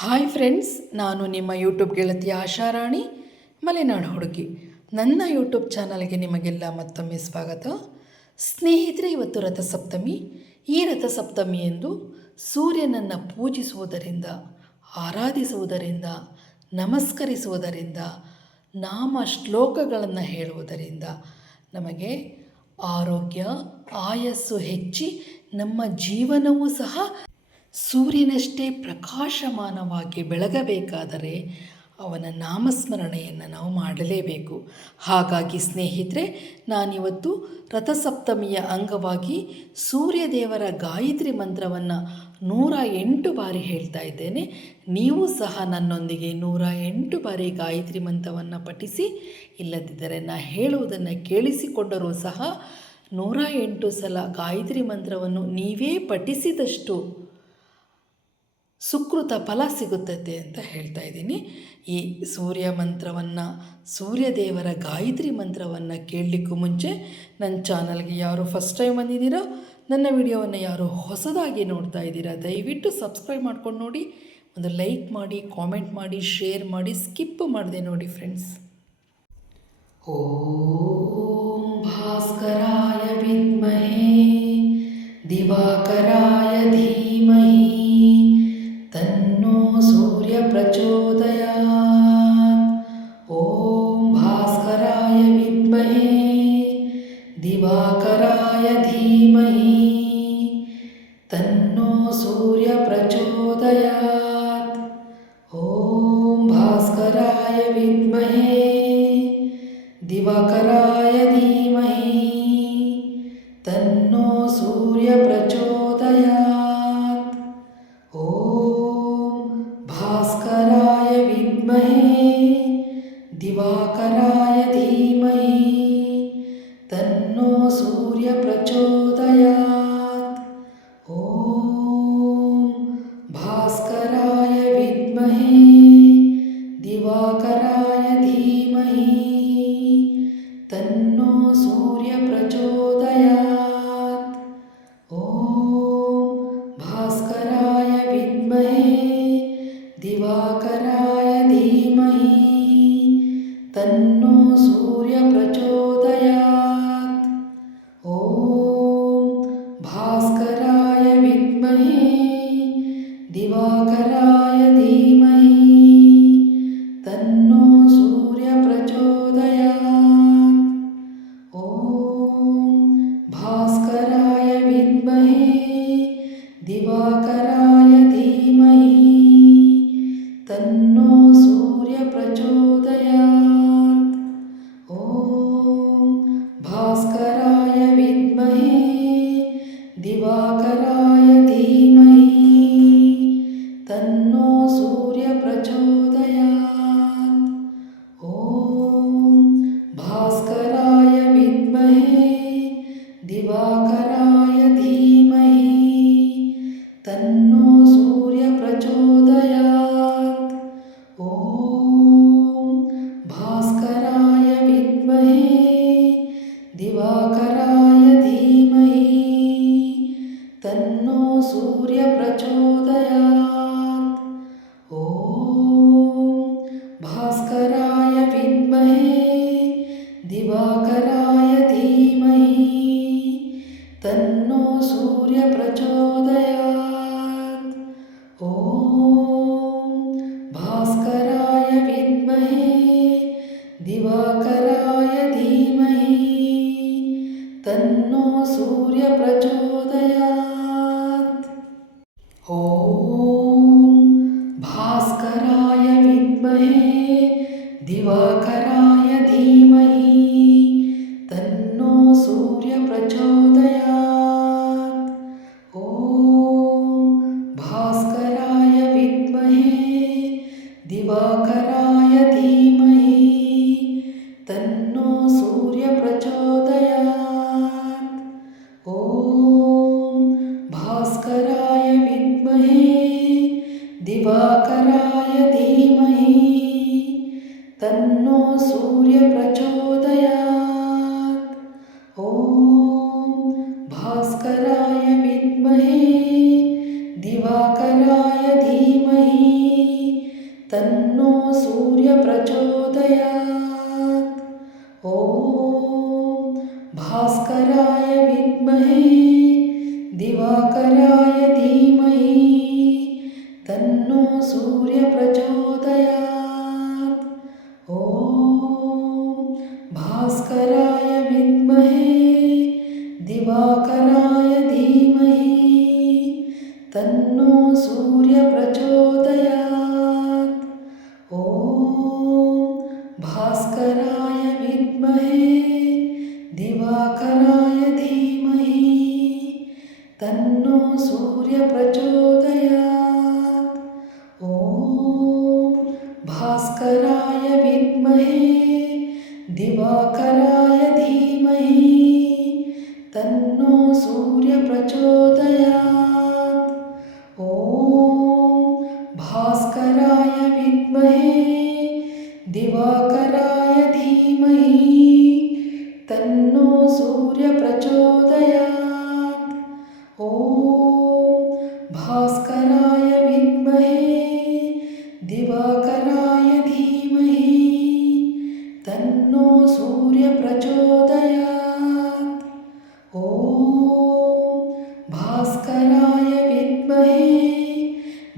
Hi friends, ನಾನು ನಿಮ್ಮ YouTube ಗೆಳತಿ ಆಶಾರಾಣಿ ಮಲೆನಾಡು ಹುಡುಗಿ. ನನ್ನ ಯೂಟ್ಯೂಬ್ ಚಾನಲ್ಗೆ ನಿಮಗೆಲ್ಲ ಮತ್ತೊಮ್ಮೆ ಸ್ವಾಗತ. ಸ್ನೇಹಿತರೆ, ಇವತ್ತು ರಥಸಪ್ತಮಿ. ಈ ರಥಸಪ್ತಮಿಯಂದು ಸೂರ್ಯನನ್ನು ಪೂಜಿಸುವುದರಿಂದ, ಆರಾಧಿಸುವುದರಿಂದ, ನಮಸ್ಕರಿಸುವುದರಿಂದ, ನಾಮ ಶ್ಲೋಕಗಳನ್ನು ಹೇಳುವುದರಿಂದ ನಮಗೆ ಆರೋಗ್ಯ, ಆಯಸ್ಸು ಹೆಚ್ಚಿ ನಮ್ಮ ಜೀವನವೂ ಸಹ ಸೂರ್ಯನಷ್ಟೇ ಪ್ರಕಾಶಮಾನವಾಗಿ ಬೆಳಗಬೇಕಾದರೆ ಅವನ ನಾಮಸ್ಮರಣೆಯನ್ನು ನಾವು ಮಾಡಲೇಬೇಕು. ಹಾಗಾಗಿ ಸ್ನೇಹಿತರೆ, ನಾನಿವತ್ತು ರಥಸಪ್ತಮಿಯ ಅಂಗವಾಗಿ ಸೂರ್ಯದೇವರ ಗಾಯತ್ರಿ ಮಂತ್ರವನ್ನು 108 ಬಾರಿ ಹೇಳ್ತಾ ಇದ್ದೇನೆ. ನೀವು ಸಹ ನನ್ನೊಂದಿಗೆ 108 ಬಾರಿ ಗಾಯತ್ರಿ ಮಂತ್ರವನ್ನು ಪಠಿಸಿ, ಇಲ್ಲದಿದ್ದರೆ ನಾ ಹೇಳುವುದನ್ನು ಕೇಳಿಸಿಕೊಂಡರೂ ಸಹ 108 ಸಲ ಗಾಯತ್ರಿ ಮಂತ್ರವನ್ನು ನೀವೇ ಪಠಿಸಿದಷ್ಟು ಸುಕೃತ ಫಲ ಸಿಗುತ್ತದೆ ಅಂತ ಹೇಳ್ತಾ ಇದ್ದೀನಿ. ಈ ಸೂರ್ಯದೇವರ ಗಾಯತ್ರಿ ಮಂತ್ರವನ್ನು ಕೇಳಲಿಕ್ಕೂ ಮುಂಚೆ ನನ್ನ ಚಾನಲ್ಗೆ ಯಾರು ಫಸ್ಟ್ ಟೈಮ್ ಬಂದಿದ್ದೀರೋ, ನನ್ನ ವಿಡಿಯೋವನ್ನು ಯಾರು ಹೊಸದಾಗಿ ನೋಡ್ತಾ ಇದ್ದೀರಾ, ದಯವಿಟ್ಟು ಸಬ್ಸ್ಕ್ರೈಬ್ ಮಾಡ್ಕೊಂಡು ನೋಡಿ, ಒಂದು ಲೈಕ್ ಮಾಡಿ, ಕಾಮೆಂಟ್ ಮಾಡಿ, ಶೇರ್ ಮಾಡಿ, ಸ್ಕಿಪ್ ಮಾಡದೆ ನೋಡಿ ಫ್ರೆಂಡ್ಸ್. ಓಂ ಭಾಸ್ಕರಾಯ ವಿದ್ಮಹೇ ದಿವಾಕರಾಯ ಧೀಮಹಿ ತನ್ನೋ ಸೂರ್ಯ ಪ್ರಚೋದಯಾತ್. ಓಂ ಭಾಸ್ಕರಾಯ ವಿದ್ಮಹೇ ದಿವಾಕರಾಯ ಧೀಮಹಿ ತನ್ನೋ ಸೂರ್ಯ ಪ್ರಚೋದಯಾತ್. ಓಂ ಭಾಸ್ಕರಾಯ ವಿದ್ಮಹೇ ದಿವಾಕರಾಯ ಧೀಮಹಿ ತನ್ನೋ ಸೂರ್ಯ ಪ್ರಚೋದಯಾತ್. ಓಂ ಭಾಸ್ಕರಾಯ ವಿದ್ಮಹೇ ದಿವಾಕರಾಯ ಧೀಮಹಿ ತನ್ನೋ ಸೂರ್ಯ ಪ್ರಚೋದಯಾತ್. ಓಂ ಭಾಸ್ಕರಾಯ ವಿದ್ಮಹೇ ದಿವಾಕರಾಯ ಧೀಮಹಿ ತನ್ನೋ ಸೂರ್ಯ ಪ್ರಚೋದಯಾತ್. ಓಂ ಭಾಸ್ಕರಾಯ ವಿದ್ಮಹೇ ದಿವಾಕರಾಯ ಧೀಮಹಿ ತನ್ನೋ ಸೂರ್ಯ ಪ್ರಚೋದಯಾತ್. ಓಂ ಭಾಸ್ಕರಾಯ ವಿದ್ಮಹೇ ದಿವಾಕರಾಯ ಧೀಮಹಿ ತನ್ನೋ ಸೂರ್ಯ ಪ್ರಚೋದಯಾತ್. ಓಂ ಭಾಸ್ಕರಾಯ ವಿದ್ಮಹೇ ದಿವಾಕರಾಯ ಧೀಮಹಿ ತನ್ನೋ ಸೂರ್ಯ ಪ್ರಚೋದಯಾತ್. ಓಂ ಭಾಸ್ಕರಾಯ ವಿದ್ಮಹೇ ದಿವಾಕರಾಯ ಧೀಮಹಿ ತನ್ನೋ ಸೂರ್ಯ ಪ್ರಚೋದಯಾತ್. ಓಂ ಭಾಸ್ಕರಾಯ ವಿದ್ಮಹೇ ದಿವಾಕರಾಯ ಧೀಮಹಿ ತನ್ನೋ ಸೂರ್ಯ ಪ್ರಚೋದಯಾತ್. ಓಂ ಭಾಸ್ಕರಾಯ ವಿದ್ಮಹೇ ದಿವಾಕರಾಯ ಧೀಮಹಿ ತನ್ನೋ ಸೂರ್ಯ ಪ್ರಚೋದಯಾತ್. ಓಂ ಭಾಸ್ಕರಾಯ ವಿದ್ಮಹೇ ದಿವಾಕರಾಯ ಧೀಮಹಿ ತನ್ನೋ ಸೂರ್ಯ ಪ್ರಚೋದಯಾತ್. ಓಂ ಭಾಸ್ಕರಾಯ ವಿದ್ಮಹೇ ದಿವಾಕರಾಯ ಧೀಮಹಿ ತನ್ನೋ ಸೂರ್ಯ ಪ್ರಚೋದಯಾತ್. ಓಂ ಭಾಸ್ಕರಾಯ ವಿದ್ಮಹೇ ದಿವಾಕರಾಯ ಧೀಮಹಿ ತನ್ನೋ ಸೂರ್ಯ ಪ್ರಚೋದಯಾತ್. ಓಂ ಭಾಸ್ಕರಾಯ ವಿದ್ಮಹೇ ದಿವಾಕರಾಯ ಧೀಮಹಿ ತನ್ನೋ ಸೂರ್ಯ ಪ್ರಚೋದಯಾತ್. ಓಂ ಭಾಸ್ಕರಾಯ ವಿದ್ಮಹೇ ದಿವಾಕರಾಯ ಧೀಮಹಿ ತನ್ನೋ ಸೂರ್ಯ ಪ್ರಚೋದಯಾತ್. ಓಂ ಭಾಸ್ಕರಾಯ ವಿದ್ಮಹೇ ದಿವಾಕರಾಯ ಧೀಮಹಿ तन्नो सूर्यप्रचोदयात्। ॐ भास्कराय विद्महे दिवाकराय धीमहि तन्नो सूर्यप्रचोदयात्। ॐ भास्कराय विद्महे दिवाकराय धीमहि तन्नो सूर्यप्रचोदयात्। ॐ भास्कराय विद्महे दिवाकराय धीमहि तन्नो सूर्यप्रचोदयात्। ॐ भास्कराय विद्महे दिवाकराय धीमहि तन्नो सूर्यप्रचोदयात्। ॐ भास्कराय विद्महे दिवाकराय धीमहि तन्नो सूर्यप्रचोदयात्। ॐ भास्कराय विद्महे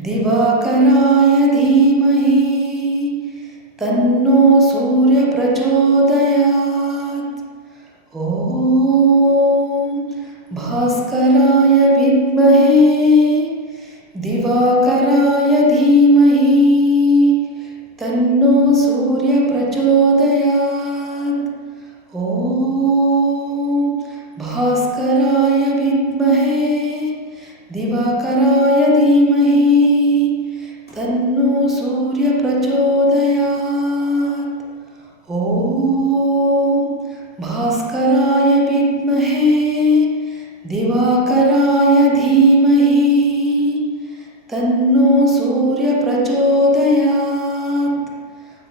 दिवाकराय धीमहि तन्नो सूर्यप्रचोदयात्। ॐ भास्कराय विद्महे दिवाकराय धीमहि तन्नो सूर्यप्रचोदयात्। ॐ भास्कराय विद्महे दिवाकराय धीमहि तन्नो सूर्यप्रचोदयात्। ॐ भास्कराय विद्महे दिवाकराय धीमहि तन्नो सूर्यप्रचोदयात्।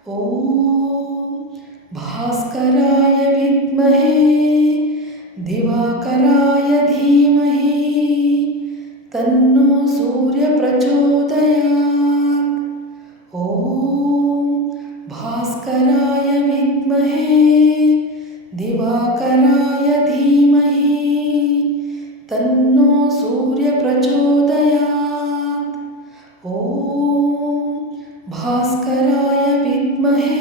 ॐ भास्कराय विद्महे दिवाकराय धीमहि तन्नो सूर्यप्रचोदयात्। ॐ भास्कराय विद्महे दिवाकराय धीमहि तन्नो सूर्यप्रचोदयात्। ॐ भास्कराय विद्महे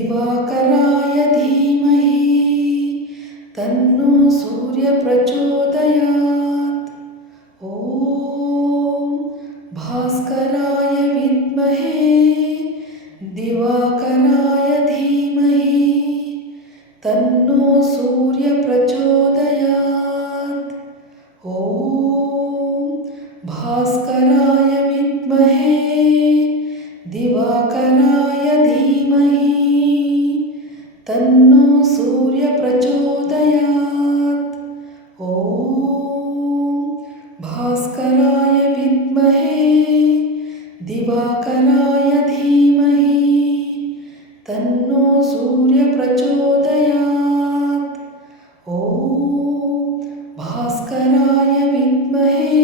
दिवाकराय धीमहि तन्नो सूर्यप्रचोदयात्। ॐ भास्कराय विद्महे दिवाकराय धीमहि तन्नो सूर्यप्रचोदयात्। ॐ भास्कराय विद्महे दिवाकराय धीमहि तन्नो सूर्यप्रचोदयात्। ॐ भास्कराय विद्महे दिवाकराय धीमहि तन्नो सूर्यप्रचोदयात्। ॐ भास्कराय विद्महे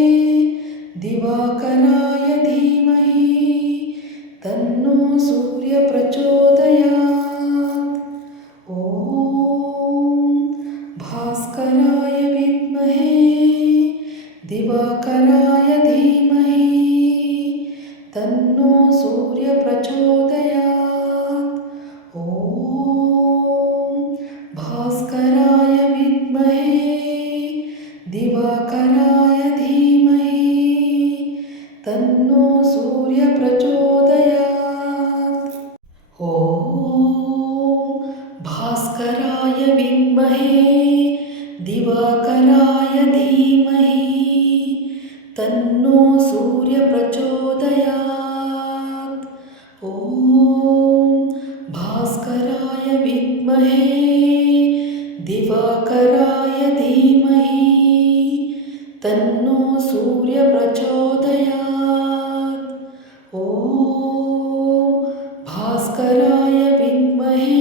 दिवाकराय धीमहि तन्नो सूर्यप्रचोदयात्। ॐ भास्कराय विद्महे दिवाकराय धीमहि तन्नो सूर्यप्रचोदयात्। ॐ भास्कराय विद्महे दिवाकराय धीमहि तन्नो सूर्यप्रचोदयात्। ॐ भास्कराय विद्महे दिवाकराय धीमहि तन्नो सूर्यप्रचोदयात्। ॐ भास्कराय विद्महे दिवाकराय धीमहि तन्नो सूर्यप्रचोदयात्। ॐ भास्कराय विद्महे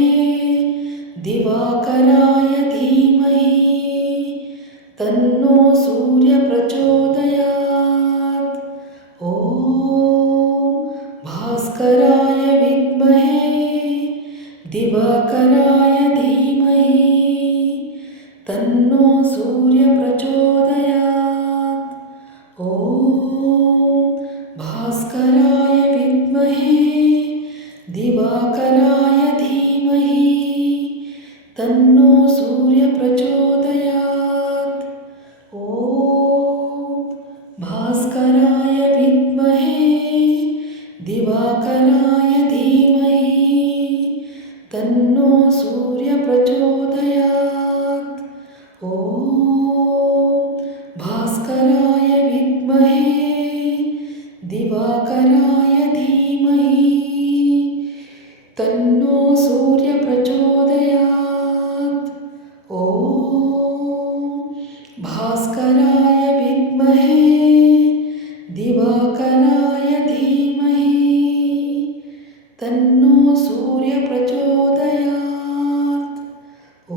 दिवाकराय धीमहि तन्नो सूर्यप्रचोदयात्। ॐ भास्कराय विद्महे दिवाकराय धीमहि तन्नो सूर्यप्रचोदयात्। ॐ दिवाकराय धीमहि तन्नो सूर्य प्रचोदयात्। ॐ भास्कराय विद्महे दिवाकराय धीमहि तन्नो सूर्य प्रचोदयात्। ॐ भास्कराय विद्महे दिवाकराय धीमहि तन्नो सूर्य प्रचोदयात्। ॐ भास्कराय विद्महे दिवाकराय धीमहि तन्नो सूर्य प्रचोदयात्। ॐ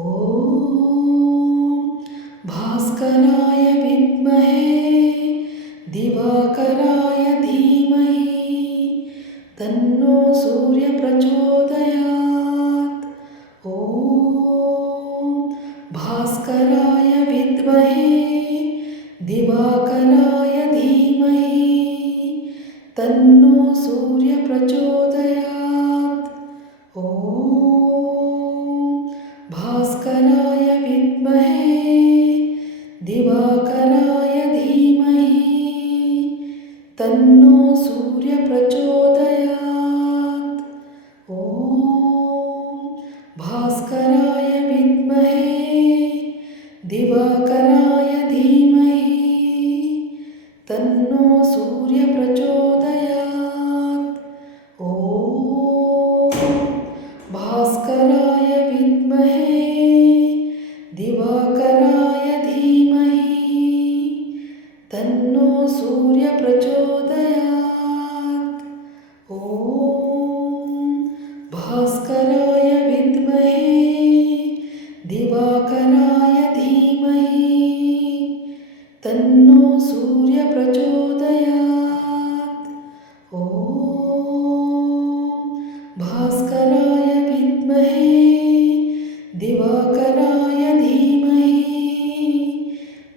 भास्कराय विद्महे दिवाकराय धीमहि तन्नो सूर्य प्रचोदयात्। ॐ भास्कराय विद्महे दिवाकराय धीमहि तन्नो सूर्य प्रचोदयात्। ॐ भास्कराय विद्महे दिवाकराय धीमहि तन्नो सूर्य प्रचोदयात्। ॐ भास्कराय विद्महे दिवाकराय धीमहि तन्नो सूर्य प्रचोदयात्। ॐ भास्कराय विद्महे दिवाकराय धीमहि तन्नो सूर्य प्रचोदयात्। ॐ भास्कराय विद्महे दिवाकराय धीमहि तन्नो सूर्य प्रचोदयात्। ॐ भास्कराय विद्महे दिवाकराय धीमहि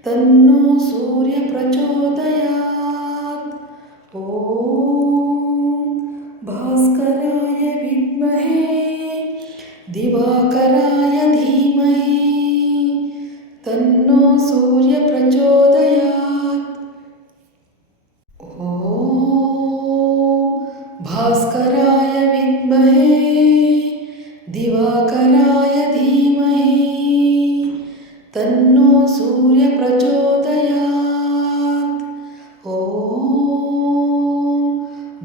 तन्नो सूर्य प्रचोदयात्। ॐ भास्कराय विद्महे दिवाकराय धीमहि तन्नो सूर्य प्रचोदयात्। ॐ भास्कराय विद्महे दिवाकराय धीमहि तन्नो सूर्य प्रचोदयात्। ॐ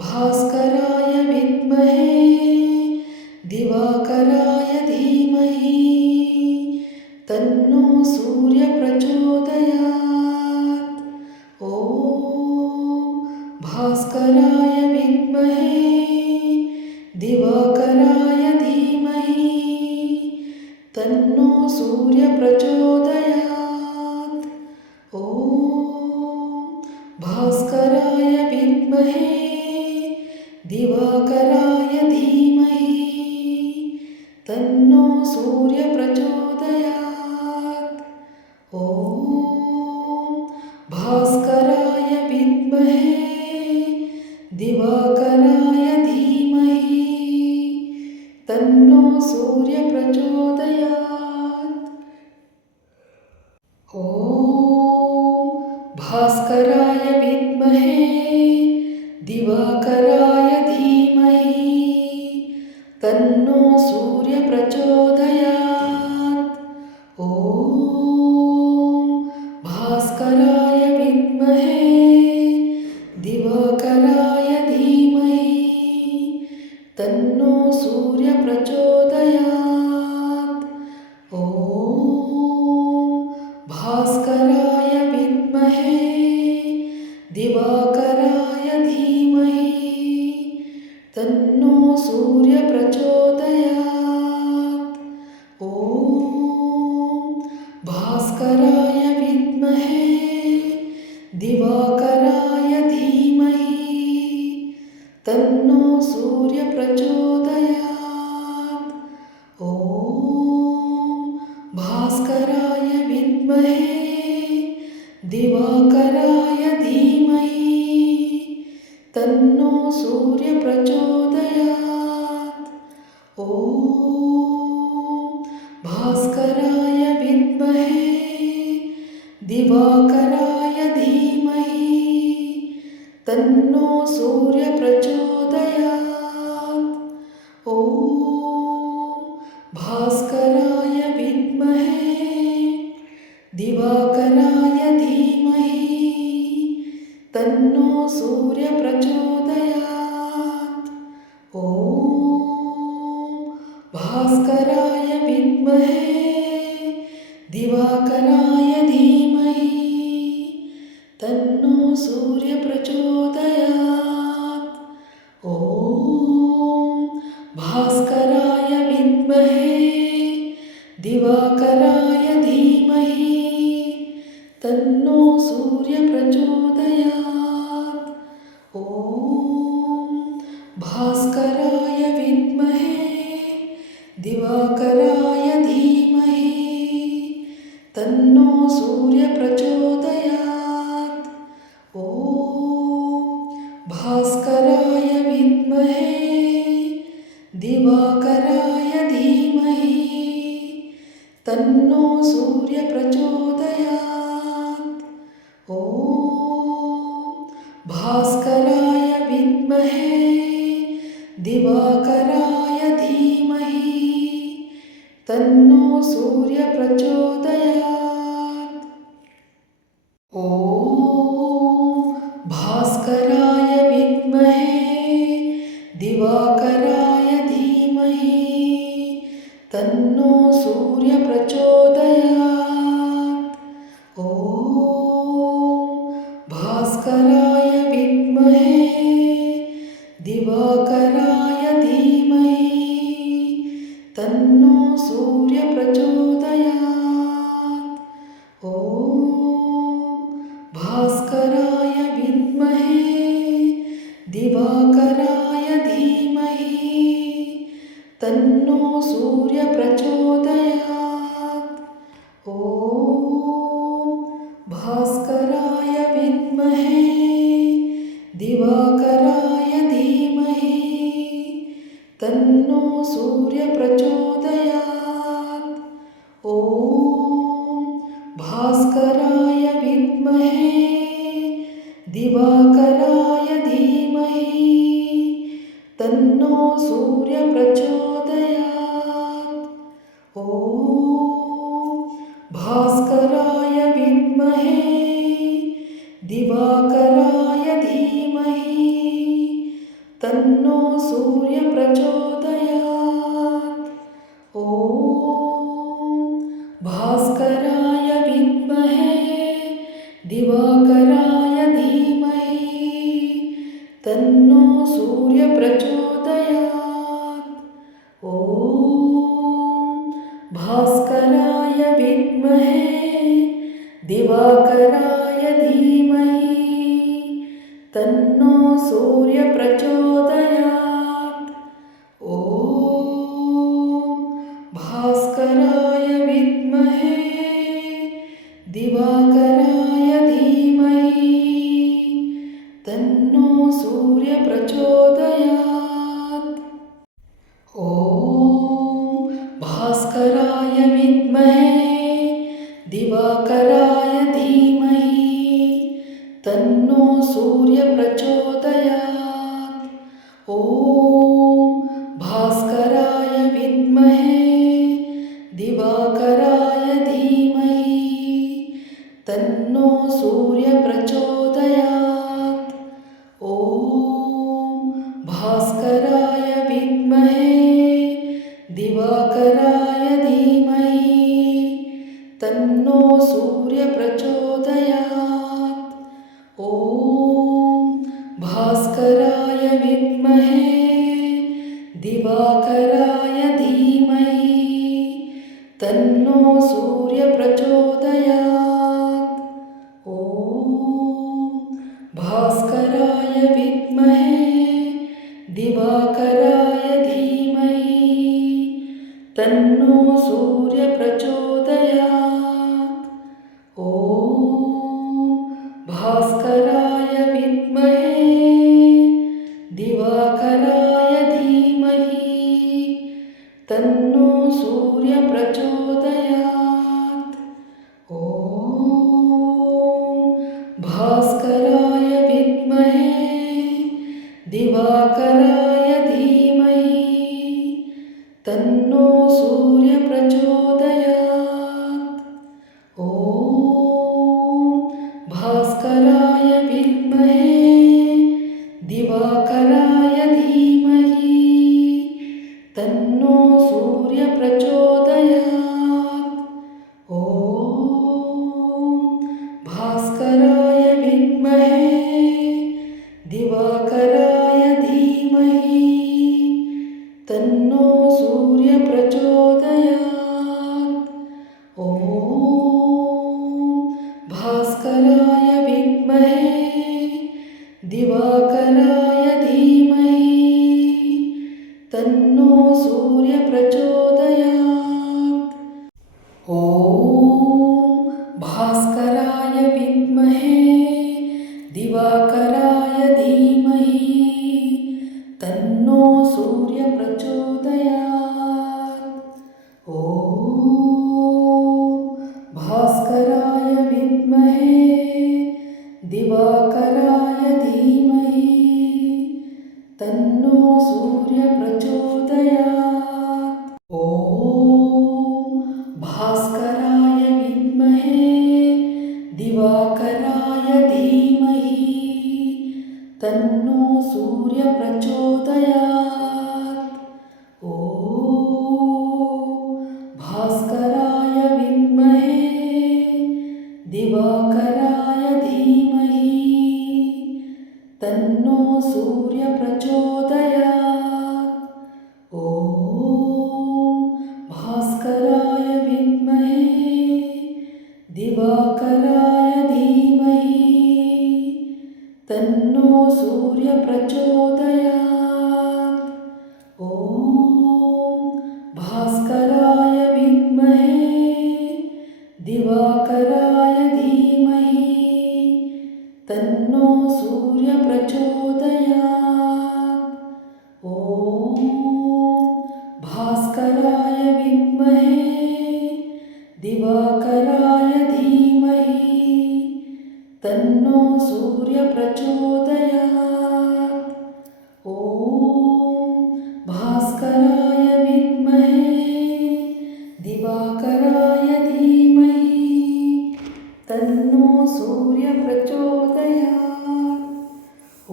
भास्कराय विद्महे दिवाकराय धीमहि तन्नो सूर्य प्रचोदयात्। ॐ भास्कराय विद्महे दिवाकराय धीमहि तन्नो सूर्य प्रचोदयात्। ॐ भास्कराय विद्महे दिवाकराय धीमहि तन्नो सूर्य प्रचोदयात्। ॐ भास्कराय विद्महे दिवाकराय धीमहि तन्नो सूर्य प्रचोदयात्। ॐ भास्कराय विद्महे दिवाकराय धीमहि तन्नो सूर्य प्रचोदयात्। ॐ भास्कराय विद्महे दिवाकराय धीमहि तन्नो सूर्य प्रचोदयात्। ॐ भास्कराय विद्महे दिवाकराय धीमहि तन्नो सूर्य प्रचोदयात्। ॐ भास्कराय विद्महे दिवाकराय धीमहि तन्नो सूर्य प्रचोदयात्। ॐ भास्कराय विद्महे दिवाकराय धीमहि तन्नो सूर्य प्रचोदयात्। ॐ भास्कराय विद्महे दिवाकराय धीमहि तन्नो सूर्य प्रचोदयात्। ॐ भास्कराय विद्महे दिवाकराय धीमहि तन्नो सूर्य प्रचोदयात्। ॐ भास्कराय विद्महे दिवाकराय धीमहि तन्नो सूर्य प्रचोदयात्। ॐ भास्कराय विद्महे दिवाकराय धीमहि तन्नो सूर्य प्रचोदयात्। ॐ भास्कराय विद्महे दिवाकराय धीमहि तन्नो सूर्य प्रचोदयात्। ॐ भास्कराय विद्महे दिवाकराय धीमहि तन्नो सूर्य प्रचोदयात्। ॐ भास्कराय विद्महे दिवाकराय धीमहि तन्नो सूर्य प्रचोदयात्। ॐ भास्कराय विद्महे दिवाकराय धीमहि तन्नो सूर्य प्रचोदयात्। ॐ भास्कराय विद्महे दिवाकराय धीमहि तन्नो सूर्य प्रचोदयात्। ॐ भास्कराय विद्महे दिवाकराय धीमहि तन्नो सूर्य प्रचोदयात्। ॐ भास्कराय विद्महे दिवाकराय धीमहि तन्नो सूर्य प्रचोदयात्। ॐ भास्कराय विद्महे दिवाकराय धीमहि तन्नो सूर्य प्रचोदयात्। ॐ भास्कराय विद्महे दिवाकराय धीमहि तन्नो सूर्य प्रचोदयात्। ॐ भास्कराय विद्महे दिवाकराय धीमहि तन्नो सूर्य प्रचोदयात्। ॐ भास्कराय विद्महे दिवाकराय धीमहि तन्नो सूर्य प्रचोदयात्। ॐ भास्कराय विद्महे दिवाकराय धीमहि तन्नो सूर्य प्रचोदयात्। ॐ भास्कराय विद्महे दिवाकराय धीमहि तन्नो सूर्य प्रचोदयात्। ॐ भास्कराय विद्महे दिवाकराय धीमहि तन्नो सूर्य प्रचोदयात्। ॐ भास्कराय विद्महे दिवाकराय धीमहि तन्नो सूर्य प्रचोदयात्। ॐ भास्कराय विद्महे दिवाकराय धीमहि तन्नो सूर्य प्रचोदयात्। ॐ भास्कराय विद्महे दिवाकराय धीमहि तन्नो सूर्य प्रचोदयात्। ॐ भास्कराय विद्महे दिवाकराय धीमहि ದಿವಾಕರಾಯ ಧೀಮಹಿ ತನ್ನೋ ಸೂರ್ಯ ಪ್ರಚೋದಯಾತ್. ಓಂ ಭಾಸ್ಕರಾಯ ವಿದ್ಮಹೇ ದಿವಾಕರಾಯ ಧೀಮಹಿ ತನ್ನೋ ಸೂರ್ಯ ಪ್ರಚೋದಯಾತ್. ಓಂ ಭಾಸ್ಕರಾಯ ವಿದ್ಮಹೇ ದಿವಾಕರಾಯ ಧೀಮಹಿ ತನ್ನೋ ಸೂರ್ಯ ಪ್ರಚೋದಯಾತ್. ಓಂ ಭಾಸ್ಕರಾಯ ವಿದ್ಮಹೇ ದಿವಾಕರಾಯ ಧೀಮಹಿ ತನ್ನೋ ಸೂರ್ಯ ಪ್ರಚೋದಯಾತ್. ಓಂ ಭಾಸ್ಕರಾಯ ವಿದ್ಮಹೇ ದಿವಾಕರಾಯ ಧೀಮಹಿ ತನ್ನೋ ಸೂರ್ಯ ಪ್ರಚೋದಯಾತ್. ಓಂ ಭಾಸ್ಕರಾಯ ವಿದ್ಮಹೇ ದಿವಾಕರಾಯ ಧೀಮಹಿ ತನ್ನೋ ಸೂರ್ಯ ಪ್ರಚೋದಯಾತ್. ಓಂ ಭಾಸ್ಕರಾಯ ವಿದ್ಮಹೇ ದಿವಾಕರಾಯ ಧೀಮಹಿ ತನ್ನೋ ಸೂರ್ಯ ಪ್ರಚೋದಯಾತ್. ಓಂ ಭಾಸ್ಕರಾಯ ವಿದ್ಮಹೇ ದಿವಾಕರಾಯ ಧೀಮಹಿ ತನ್ನೋ ಸೂರ್ಯ ಪ್ರಚೋದಯಾತ್. ಓಂ ಭಾಸ್ಕರಾಯ ವಿದ್ಮಹೇ ದಿವಾಕರಾಯ ಧೀಮಹಿ ತನ್ನೋ ಸೂರ್ಯ ಪ್ರಚೋದಯಾತ್. ಓಂ ಭಾಸ್ಕರಾಯ ವಿದ್ಮಹೇ ದಿವಾಕರಾಯ ಧೀಮಹಿ ತನ್ನೋ ಸೂರ್ಯ ಪ್ರಚೋದಯಾತ್. ಓಂ ಭಾಸ್ಕರಾಯ ವಿದ್ಮಹೇ ದಿವಾಕರಾಯ ಧೀಮಹಿ ತನ್ನೋ ಸೂರ್ಯ ಪ್ರಚೋದಯಾತ್. ಓಂ ಭಾಸ್ಕರಾಯ ವಿದ್ಮಹೇ ದಿವಾಕರಾಯ ಧೀಮಹಿ ತನ್ನೋ ಸೂರ್ಯ ಪ್ರಚೋದಯಾತ್.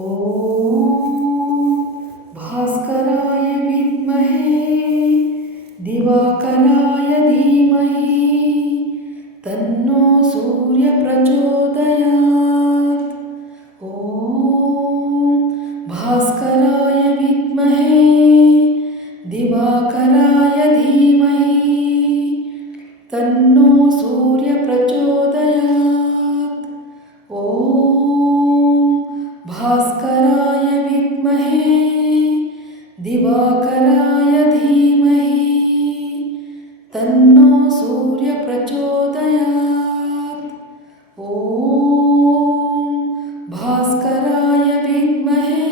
ಓಂ ಭಾಸ್ಕರಾಯ ವಿದ್ಮಹೇ ದಿವಾಕರಾಯ ಧೀಮಹಿ ತನ್ನೋ ಸೂರ್ಯ ಪ್ರಚೋದಯಾತ್. ಓಂ ಭಾಸ್ಕರಾಯ ವಿದ್ಮಹೇ ದಿವಾಕರಾಯ ಧೀಮಹಿ ತನ್ನೋ ಸೂರ್ಯ ಪ್ರಚೋದಯಾತ್. ಓಂ ಭಾಸ್ಕರಾಯ ವಿದ್ಮಹೇ ದಿವಾಕರಾಯ ಧೀಮಹಿ ತನ್ನೋ ಸೂರ್ಯ ಪ್ರಚೋದಯಾತ್. ಓಂ ಭಾಸ್ಕರಾಯ ವಿದ್ಮಹೇ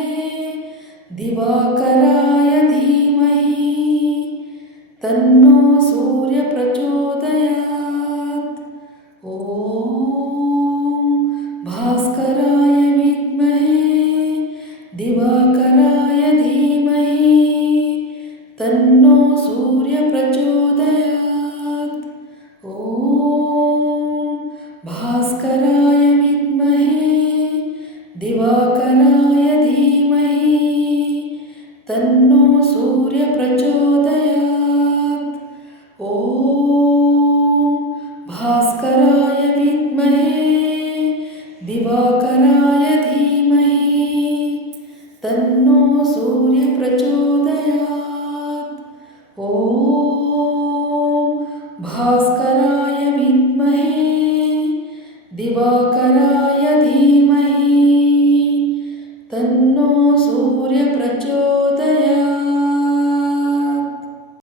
ದಿವಾಕರಾಯ ಧೀಮಹಿ ತನ್ನೋ ಸೂರ್ಯ ಪ್ರಚೋದಯಾತ್. ಓಂ ಭಾಸ್ಕರಾಯ ವಿದ್ಮಹೇ ದಿವಾಕರಾಯ ಧೀಮಹಿ ತನ್ನೋ ಸೂರ್ಯ ಪ್ರಚೋದಯಾತ್. ಓಂ ಭಾಸ್ಕರಾಯ ವಿದ್ಮಹೇ ದಿವಾಕರಾಯ ಧೀಮಹಿ ತನ್ನೋ ಸೂರ್ಯ ಪ್ರಚೋದಯಾತ್. ಓಂ ಭಾಸ್ಕರಾಯ ವಿದ್ಮಹೇ ದಿವಾಕರಾಯ ಧೀಮಹಿ ತನ್ನೋ ಸೂರ್ಯ ಪ್ರಚೋದಯಾತ್. ಓಂ ಭಾಸ್ಕರಾಯ ವಿದ್ಮಹೇ ದಿವಾಕರಾಯ ಧೀಮಹಿ